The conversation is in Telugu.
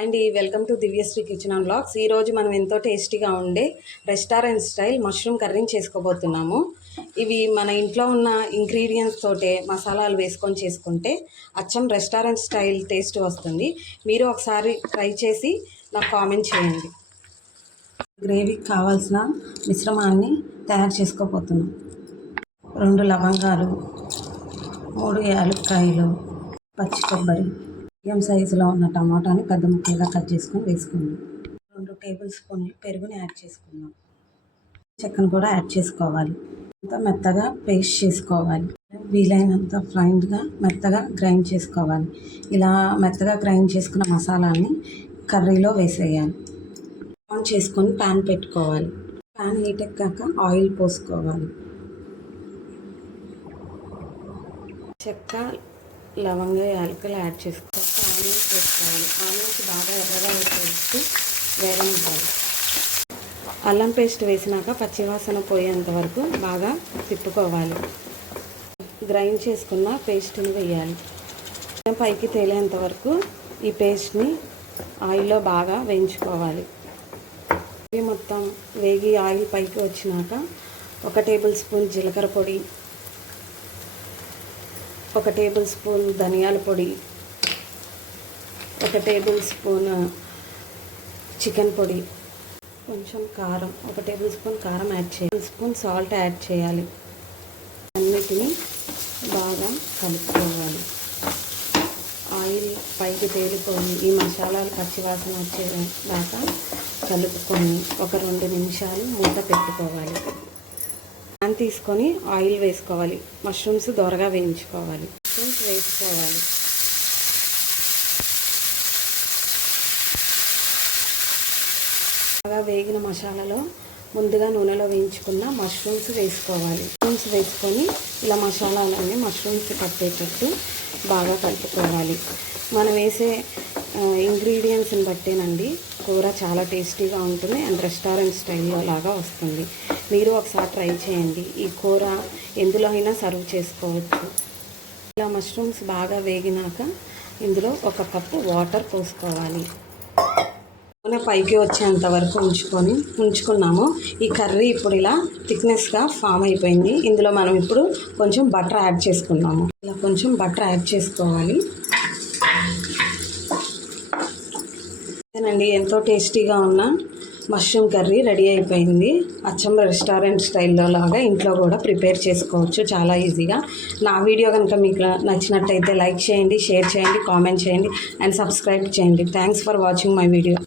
And welcome to Divyasri kitchen and blogs. ఈరోజు మనం ఎంతో టేస్టీగా ఉండే రెస్టారెంట్ స్టైల్ మష్రూమ్ కర్రీని చేసుకోబోతున్నాము. ఇవి మన ఇంట్లో ఉన్న ఇంగ్రీడియంట్స్ తోటే మసాలాలు వేసుకొని చేసుకుంటే అచ్చం రెస్టారెంట్ స్టైల్ టేస్ట్ వస్తుంది. మీరు ఒకసారి ట్రై చేసి నాకు కామెంట్ చేయండి. గ్రేవీకి కావాల్సిన మిశ్రమాన్ని తయారు చేసుకోబోతున్నాం. రెండు లవంగాలు మూడు యాలక్కాయలు పచ్చి కొబ్బరి మీడియం సైజులో ఉన్న టమాటాని పెద్ద ముక్కలుగా కట్ చేసుకొని వేసుకుందాం రెండు టేబుల్ స్పూన్లు పెరుగుని యాడ్ చేసుకుందాం. చెక్కను కూడా యాడ్ చేసుకోవాలి. అంత మెత్తగా పేస్ట్ చేసుకోవాలి. వీలైనంత ఫ్రైన్గా మెత్తగా గ్రైండ్ చేసుకోవాలి. ఇలా మెత్తగా గ్రైండ్ చేసుకున్న మసాలాని కర్రీలో వేసేయాలి. ఆన్ చేసుకొని ప్యాన్ పెట్టుకోవాలి. ప్యాన్ హీట్ ఎక్కాక ఆయిల్ పోసుకోవాలి. చెక్క లవంగా యాలకులు యాడ్ చేసుకోవాలి ఆనియన్స్ వేసుకోవాలి ఆనియన్స్ బాగా ఎర్రగా వేసేస్తూ వేగనివ్వాలి అల్లం పేస్ట్ వేసినాక పచ్చివాసన పోయేంత వరకు బాగా తిప్పుకోవాలి. గ్రైండ్ చేసుకున్న పేస్ట్ని వేయాలి. పైకి తేలేంత వరకు ఈ పేస్ట్ని ఆయిల్లో బాగా వేయించుకోవాలి. ఇవి మొత్తం వేగి ఆయిల్ పైకి వచ్చినాక ఒక టేబుల్ స్పూన్ జీలకర్ర పొడి ఒక టేబుల్ స్పూన్ ధనియాల పొడి ఒక టేబుల్ స్పూన్ చికెన్ పొడి కొంచెం కారం ఒక టేబుల్ స్పూన్ కారం యాడ్ చేయాలి. స్పూన్ సాల్ట్ యాడ్ చేయాలి. అన్నిటినీ బాగా కలుపుకోవాలి. ఆయిల్ పైకి తేలిపోయి ఈ మసాలాలు పచ్చివాసన వచ్చేదాకా కలుపుకొని ఒక రెండు నిమిషాలు మూత పెట్టుకోవాలి. దాన్ని తీసుకొని ఆయిల్ వేసుకోవాలి. మష్రూమ్స్ దొరగా వేయించుకోవాలి. మష్రూమ్స్ వేసుకోవాలి. బాగా వేగిన మసాలాలో ముందుగా నూనెలో వేయించుకున్న మష్రూమ్స్ వేసుకోవాలి. మష్రూమ్స్ వేసుకొని ఇలా మసాలాలన్నీ మష్రూమ్స్ పట్టేటట్టు బాగా కలుపుకోవాలి. మనం వేసే ఇంగ్రీడియంట్స్ని బట్టేనండి కూర చాలా టేస్టీగా ఉంటుంది అండ్ రెస్టారెంట్ స్టైల్లో లాగా వస్తుంది. మీరు ఒకసారి ట్రై చేయండి. ఈ కూర ఎందులో అయినా సర్వ్ చేసుకోవచ్చు. ఇలా మష్రూమ్స్ బాగా వేగినాక ఇందులో ఒక కప్పు వాటర్ పోసుకోవాలి. నూనె పైకి వచ్చేంత వరకు ఉంచుకొని ఉంచుకున్నాము. ఈ కర్రీ ఇప్పుడు ఇలా థిక్నెస్గా ఫామ్ అయిపోయింది. ఇందులో మనం ఇప్పుడు కొంచెం బటర్ యాడ్ చేసుకున్నాము ఇలా కొంచెం బటర్ యాడ్ చేసుకోవాలి. అదేనండి ఎంతో టేస్టీగా ఉన్న మష్రూమ్ కర్రీ రెడీ అయిపోయింది. అచ్చం రెస్టారెంట్ స్టైల్లో లాగా ఇంట్లో కూడా ప్రిపేర్ చేసుకోవచ్చు చాలా ఈజీగా. నా వీడియో కనుక మీకు నచ్చినట్టయితే లైక్ చేయండి షేర్ చేయండి కామెంట్ చేయండి అండ్ సబ్స్క్రైబ్ చేయండి. Thanks for watching my video.